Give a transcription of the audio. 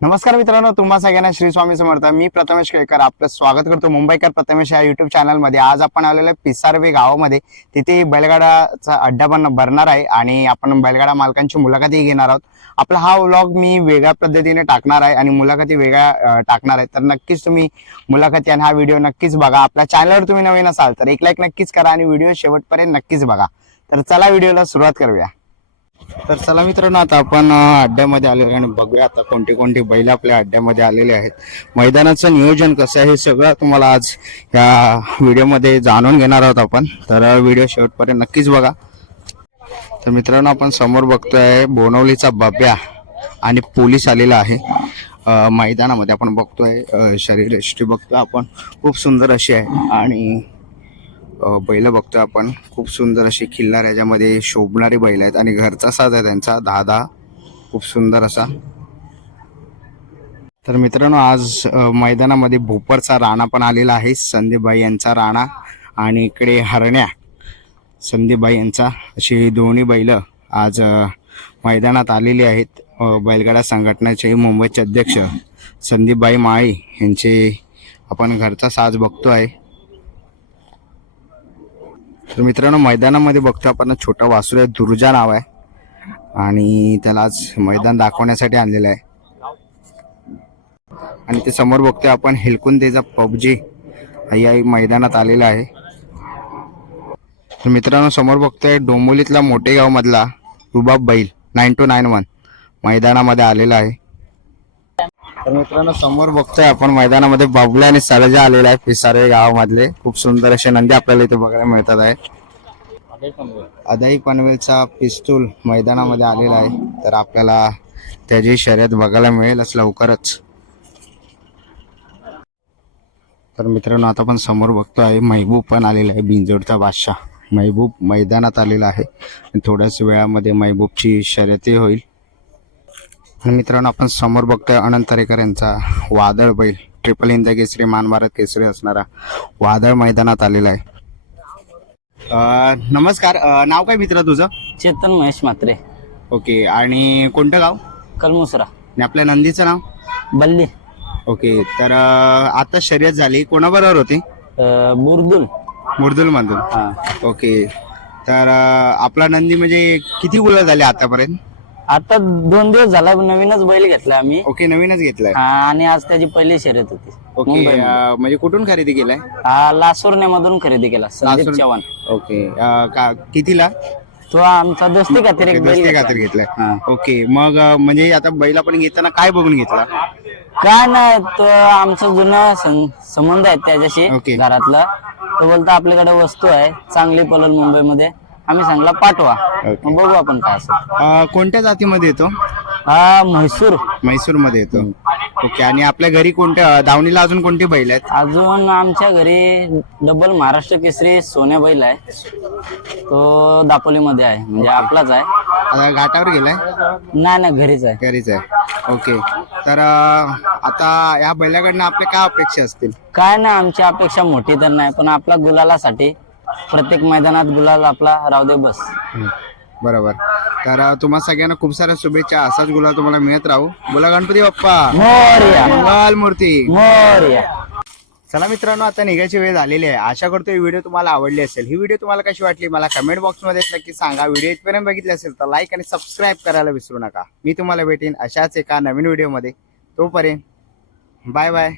नमस्कार मित्रांनो तुम्हा सगळ्यांना श्री स्वामी समर्थ. मी प्रथमेश केळकर आपलं स्वागत करतो मुंबईकर प्रथमेश या युट्यूब चॅनलमध्ये आज आपण आलेलो आहे पिसारवे गावामध्ये. तिथे बैलगाडाचा अड्डा पण भरणार आहे आणि आपण बैलगाडा मालकांची मुलाखती घेणार आहोत. आपला हा व्लॉग मी वेगळ्या पद्धतीने टाकणार आहे आणि मुलाखती वेगळ्या टाकणार आहे. तर नक्कीच तुम्ही मुलाखती आणि हा व्हिडिओ नक्कीच बघा. आपल्या चॅनलवर तुम्ही नवीन असाल तर एक लाईक नक्कीच करा आणि व्हिडिओ शेवटपर्यंत नक्कीच बघा. तर चला व्हिडिओला सुरुवात करूया. तर चला मित्रांनो आता आपण अड्ड्यामध्ये आलेलो आहे आणि बघूया आता कोणते कोणते बैल आपल्या अड्ड्यामध्ये आलेले आहेत. मैदानाचं नियोजन कसं आहे हे सगळं तुम्हाला आज या व्हिडिओमध्ये जाणून घेणार आहोत आपण. तर व्हिडिओ शेवटपर्यंत नक्कीच बघा. तर मित्रांनो आपण समोर बघतोय बोनवलीचा बब्या आणि पोलीस आलेला आहे. मैदानामध्ये आपण बघतोय अं, शरीरयष्टी बघतोय आपण. खूप सुंदर अशी आहे आणि बैल बघतोय आपण. खूप सुंदर अशी खिल्लार याच्यामध्ये शोभणारी बैल आहेत आणि घरचा साज आहे त्यांचा दहा दहा खूप सुंदर असा. तर मित्रांनो आज मैदानामध्ये भोपरचा राणा पण आलेला आहे संदीपबाई यांचा राणा. आणि इकडे हरण्या संदीपबाई यांचा. अशी दोन्ही बैल आज मैदानात आलेली आहेत. बैलगाडा संघटनेचे मुंबईचे अध्यक्ष संदीपबाई माळी यांचे आपण घरचा साज बघतो आहे तर मित्रांनो मैदानामध्ये बघतो आपण छोटा वासुर आहे दुर्जा नाव आहे. आणि त्याला आज मैदान दाखवण्यासाठी आणलेलं आहे. आणि ते समोर बघतोय आपण हेलकुंदेचा पबजी या मैदानात आलेला आहे. तर मित्रांनो समोर बघतोय डोंबोलीतला मोठेगाव मधला रुबाब बैल नाईन टू नाईन वन मैदानामध्ये आलेला आहे. तर मित्रांनो समोर बघतोय आपण मैदानामध्ये बाबल्या आणि सलजा आलेला आहे पिसारे गावामधले. खूप सुंदर असे नंदी आपल्याला इथे बघायला मिळतात आहे अदाई पनवेलचा पिस्तूल मैदानामध्ये आलेला आहे. तर आपल्याला त्याची शर्यत बघायला मिळेलच लवकरच. तर मित्रांनो आता आपण समोर बघतो आहे महबूब पण आलेला आहे बिंजोडचा बादशाह. महबूब मैदानात आलेला आहे. थोड्याच वेळामध्ये महबूबची शर्यती होईल. आणि मित्रांनो आपण समोर बघतोय अनंत तरेकर यांचा वादळ बैल. ट्रिपल हिंद केसरी मान भारत केसरी असणारा वादळ मैदानात आलेला आहे. अं, नमस्कार. अं, नाव काय मित्र तुझं? चेतन महेश म्हात्रे. ओके. आणि कोणतं गाव? कलमुसरा. आणि आपल्या नंदीचं नाव? बल्ली. ओके. तर अं, आता शर्यत झाली. कोणाबरोबर होती? अं, बुरदुल. मुर्दुल मधून हा. ओके. तर अं, आपला नंदी म्हणजे किती गुलाल झाले आतापर्यंत? आता दोन दिवस झाला नवीनच बैल घेतला आम्ही. ओके नवीनच घेतलाय. हा आणि आज त्याची पहिली शर्यत होती. ओके. अं, म्हणजे कुठून खरेदी केलाय? हा लासुर्ण्यामधून खरेदी केला संदीप चव्हाण. ओके अं, का- कितीला? तो आमचा दोस्ती खातीर एक बैल दोस्ती घेतला. खातर घेतलाय. ओके मग अं, म्हणजे आता बैल आपण घेताना काय बघून घेतला? काय नाही तो आमचा जुना सं- संबंध आहे त्याच्याशी ओके. घरातला. तो बोलतो आपल्याकडे वस्तू आहे चांगली पलल मुंबईमध्ये. आम्ही सांगला पाठवा. मग बघू आपण काय असं अं, कोणत्या जातीमध्ये येतो? हा म्हैसूर. म्हैसूरमध्ये येतो ओके आणि आपल्या घरी कोणत्या दावणीला अजून कोणते बैल आहेत? अजून आमच्या घरी डबल महाराष्ट्र केसरी सोन्या बैल आहे. तो दापोलीमध्ये आहे म्हणजे आपलाच आहे. आता घाटावर गेलाय? नाही ना घरीच आहे. घरीच आहे. ओके. तर अं, आता या बैलाकडनं आपल्या काय अपेक्षा असतील? काय ना आमची अपेक्षा मोठी तर नाही पण आपला गुलालासाठी प्रत्येक मैदानात गुलाल आपला राहू दे बस. बरोबर. तर अं, तुम्हा सगळ्यांना खूप साऱ्या शुभेच्छा. असाच गुलाब तुम्हाला मिळत राहू. बोला गणपती बाप्पा. मोर्या. मंगल मूर्ती. मोर्या. चला मित्रांनो आता निघायची वेळ झालेली आहे. आशा करतो ही व्हिडिओ तुम्हाला आवडली असेल. ही व्हिडिओ तुम्हाला कशी वाटली मला कमेंट बॉक्समध्ये नक्की सांगा. व्हिडिओ इथपर्यंत बघितली असेल तर लाईक आणि सबस्क्राईब करायला विसरू नका. मी तुम्हाला भेटेन अशाच एका नवीन व्हिडिओमध्ये. तोपर्यंत बाय बाय